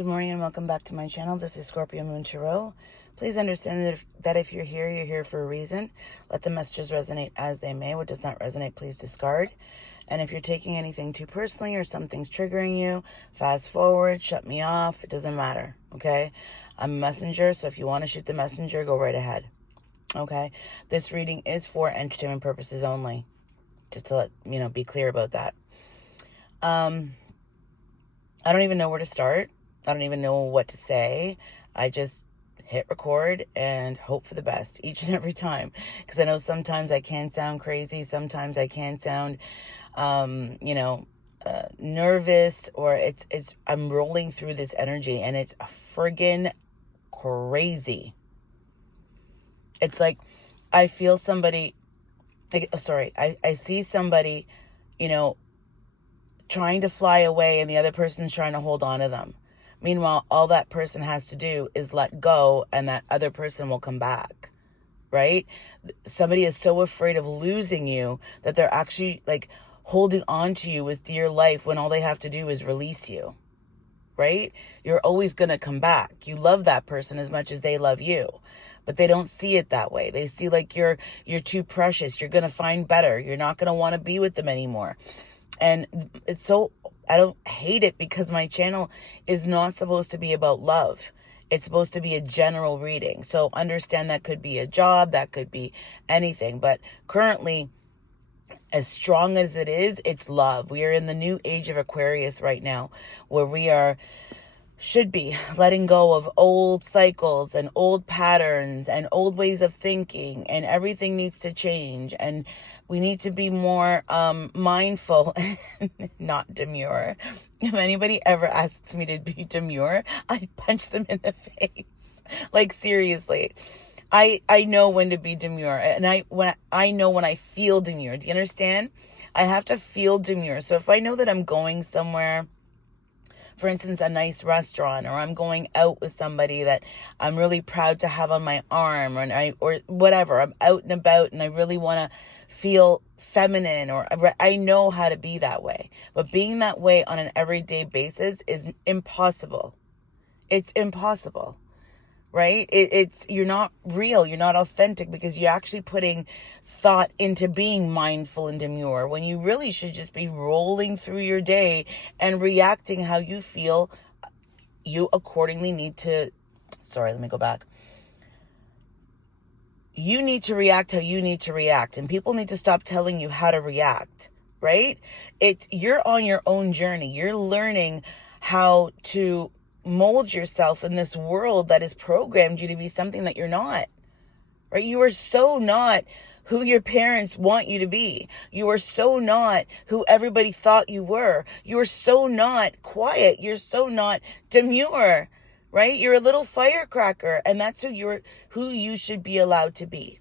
Good morning and welcome back to my channel. This is Scorpio Moon Tarot. Please understand that if you're here for a reason. Let the messages resonate as they may. What does not resonate, please discard. And if you're taking anything too personally or something's triggering you, fast forward, shut me off. It doesn't matter, okay? I'm a messenger, so if you want to shoot the messenger, go right ahead, okay? This reading is for entertainment purposes only. Just to let be clear about that. I don't even know where to start. I don't even know what to say. I just hit record and hope for the best each and every time. Because I know sometimes I can sound crazy. Sometimes I can sound, nervous, or I'm rolling through this energy and it's friggin' crazy. It's like I feel somebody, I see somebody, trying to fly away and the other person's trying to hold on to them. Meanwhile, all that person has to do is let go and that other person will come back, right? Somebody is so afraid of losing you that they're actually like holding on to you with dear life when all they have to do is release you, right? You're always going to come back. You love that person as much as they love you, but they don't see it that way. They see like you're too precious. You're going to find better. You're not going to want to be with them anymore. And it's so, I don't hate it because my channel is not supposed to be about love. It's supposed to be a general reading. So understand that could be a job, that could be anything. But currently, as strong as it is, it's love. We are in the new age of Aquarius right now, where we should be letting go of old cycles and old patterns and old ways of thinking, and everything needs to change, and we need to be more mindful, not demure. If anybody ever asks me to be demure, I punch them in the face. Like, seriously. I know when to be demure, and I know when I feel demure. Do you understand? I have to feel demure. So if I know that I'm going somewhere, for instance, a nice restaurant, or I'm going out with somebody that I'm really proud to have on my arm, or whatever, I'm out and about and I really want to feel feminine, or I know how to be that way. But being that way on an everyday basis is impossible. It's impossible. Right? You're not real. You're not authentic because you're actually putting thought into being mindful and demure when you really should just be rolling through your day and reacting how you feel. You accordingly need to, let me go back. You need to react how you need to react, and people need to stop telling you how to react, right? You're on your own journey. You're learning how to mold yourself in this world that has programmed you to be something that you're not, right? You are so not who your parents want you to be. You are so not who everybody thought you were. You are so not quiet. You're so not demure, right? You're a little firecracker, and that's who you should be allowed to be.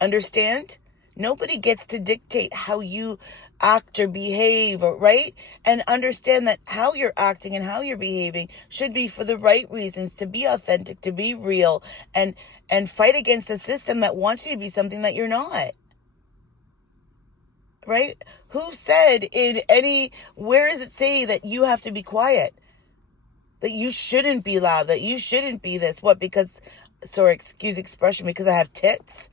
Understand? Nobody gets to dictate how you act or behave, right? And understand that how you're acting and how you're behaving should be for the right reasons, to be authentic, to be real, and fight against a system that wants you to be something that you're not. Right? Who said where does it say that you have to be quiet? That you shouldn't be loud, that you shouldn't be this? What, because, excuse expression, because I have tits?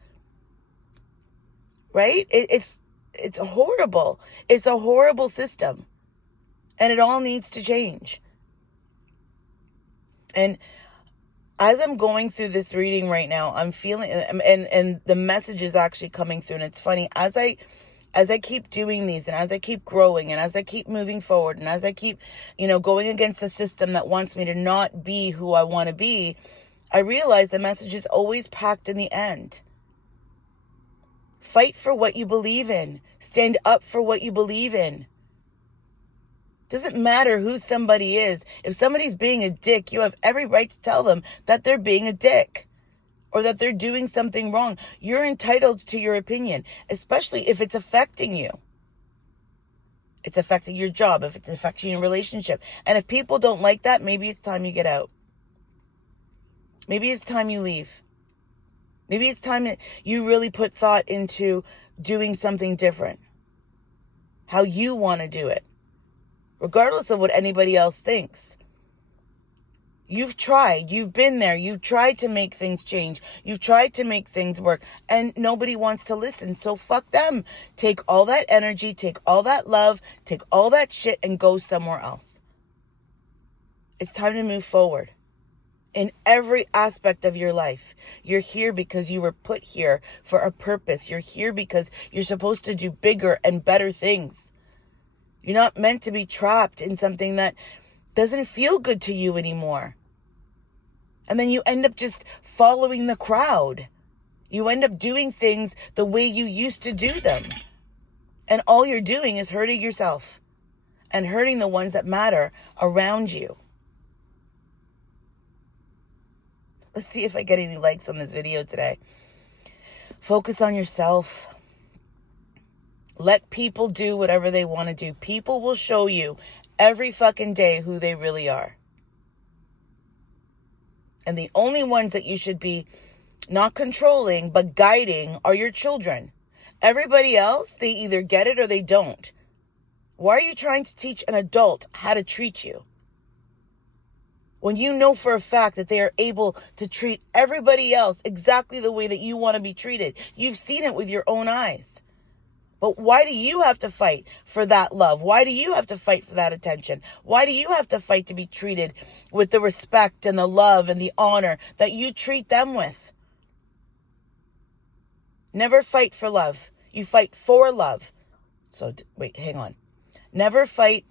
Right? It's horrible. It's a horrible system. And it all needs to change. And as I'm going through this reading right now, I'm feeling, and the message is actually coming through. And it's funny, as I keep doing these, and as I keep growing, and as I keep moving forward, and as I keep, going against the system that wants me to not be who I want to be, I realize the message is always packed in the end. Fight for what you believe in. Stand up for what you believe in. Doesn't matter who somebody is. If somebody's being a dick, you have every right to tell them that they're being a dick, or that they're doing something wrong. You're entitled to your opinion, especially if it's affecting you. It's affecting your job, if it's affecting your relationship. And if people don't like that, maybe it's time you get out. Maybe it's time you leave. Maybe it's time that you really put thought into doing something different. How you want to do it. Regardless of what anybody else thinks. You've tried, you've been there, you've tried to make things change, you've tried to make things work, and nobody wants to listen. So fuck them. Take all that energy, take all that love, take all that shit and go somewhere else. It's time to move forward. In every aspect of your life, you're here because you were put here for a purpose. You're here because you're supposed to do bigger and better things. You're not meant to be trapped in something that doesn't feel good to you anymore. And then you end up just following the crowd. You end up doing things the way you used to do them. And all you're doing is hurting yourself and hurting the ones that matter around you. Let's see if I get any likes on this video today. Focus on yourself. Let people do whatever they want to do. People will show you every fucking day who they really are. And the only ones that you should be not controlling, but guiding are your children. Everybody else, they either get it or they don't. Why are you trying to teach an adult how to treat you? When you know for a fact that they are able to treat everybody else exactly the way that you want to be treated. You've seen it with your own eyes. But why do you have to fight for that love? Why do you have to fight for that attention? Why do you have to fight to be treated with the respect and the love and the honor that you treat them with? Never fight for love. You fight for love. So, wait, hang on. Never fight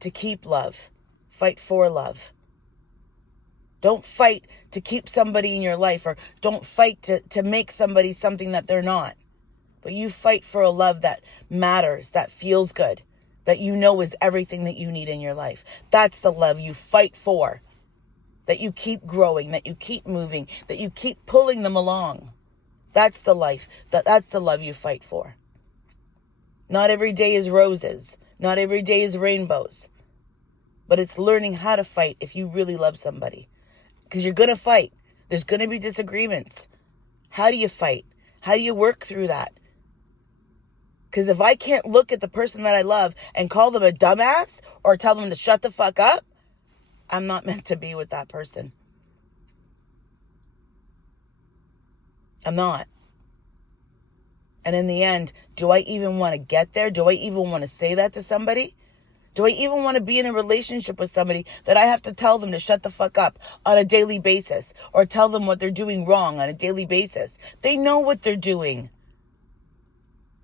to keep love. Fight for love. Don't fight to keep somebody in your life, or don't fight to make somebody something that they're not. But you fight for a love that matters, that feels good, that you know is everything that you need in your life. That's the love you fight for. That you keep growing, that you keep moving, that you keep pulling them along. That's the life, that's the love you fight for. Not every day is roses. Not every day is rainbows. But it's learning how to fight if you really love somebody. Because you're going to fight. There's going to be disagreements. How do you fight? How do you work through that? Because if I can't look at the person that I love and call them a dumbass or tell them to shut the fuck up, I'm not meant to be with that person. I'm not. And in the end, do I even want to get there? Do I even want to say that to somebody? Do I even want to be in a relationship with somebody that I have to tell them to shut the fuck up on a daily basis, or tell them what they're doing wrong on a daily basis? They know what they're doing.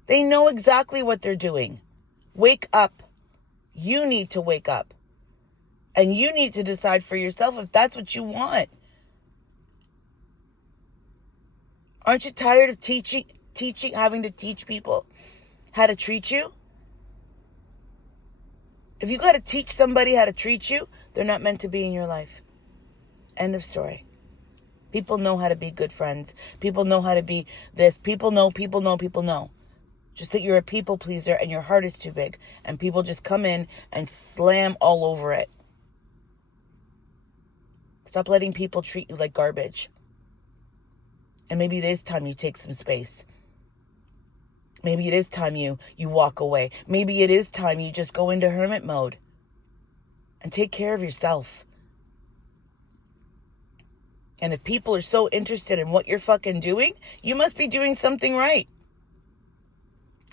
They know exactly what they're doing. Wake up. You need to wake up. And you need to decide for yourself if that's what you want. Aren't you tired of having to teach people how to treat you? If you got to teach somebody how to treat you, they're not meant to be in your life. End of story. People know how to be good friends. People know how to be this. People know. Just that you're a people pleaser and your heart is too big. And people just come in and slam all over it. Stop letting people treat you like garbage. And maybe it is time you take some space. Maybe it is time you walk away. Maybe it is time you just go into hermit mode and take care of yourself. And if people are so interested in what you're fucking doing, you must be doing something right.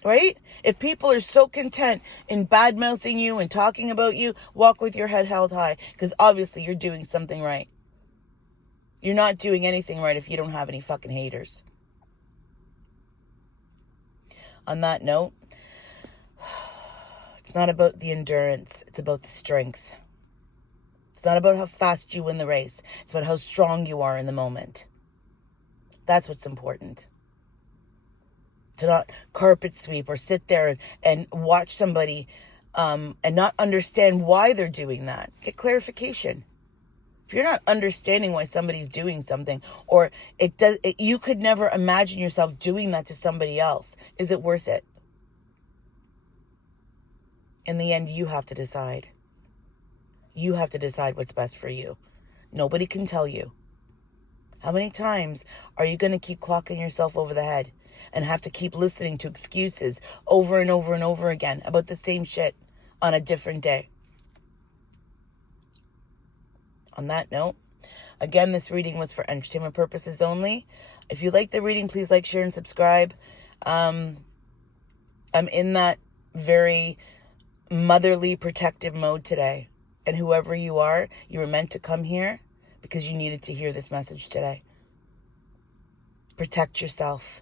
Right? If people are so content in bad-mouthing you and talking about you, walk with your head held high, because obviously you're doing something right. You're not doing anything right if you don't have any fucking haters. On that note, it's not about the endurance. It's about the strength. It's not about how fast you win the race. It's about how strong you are in the moment. That's what's important. To not carpet sweep or sit there and watch somebody and not understand why they're doing that. Get clarification. If you're not understanding why somebody's doing something, or you could never imagine yourself doing that to somebody else, is it worth it? In the end, you have to decide. You have to decide what's best for you. Nobody can tell you. How many times are you going to keep clocking yourself over the head and have to keep listening to excuses over and over and over again about the same shit on a different day? On that note, again, this reading was for entertainment purposes only. If you like the reading, please like, share, and subscribe. I'm in that very motherly, protective mode today. And whoever you are, you were meant to come here because you needed to hear this message today. Protect yourself.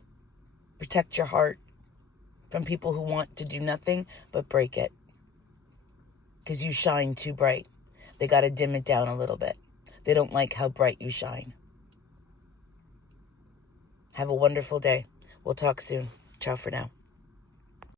Protect your heart from people who want to do nothing but break it. Because you shine too bright. They got to dim it down a little bit. They don't like how bright you shine. Have a wonderful day. We'll talk soon. Ciao for now.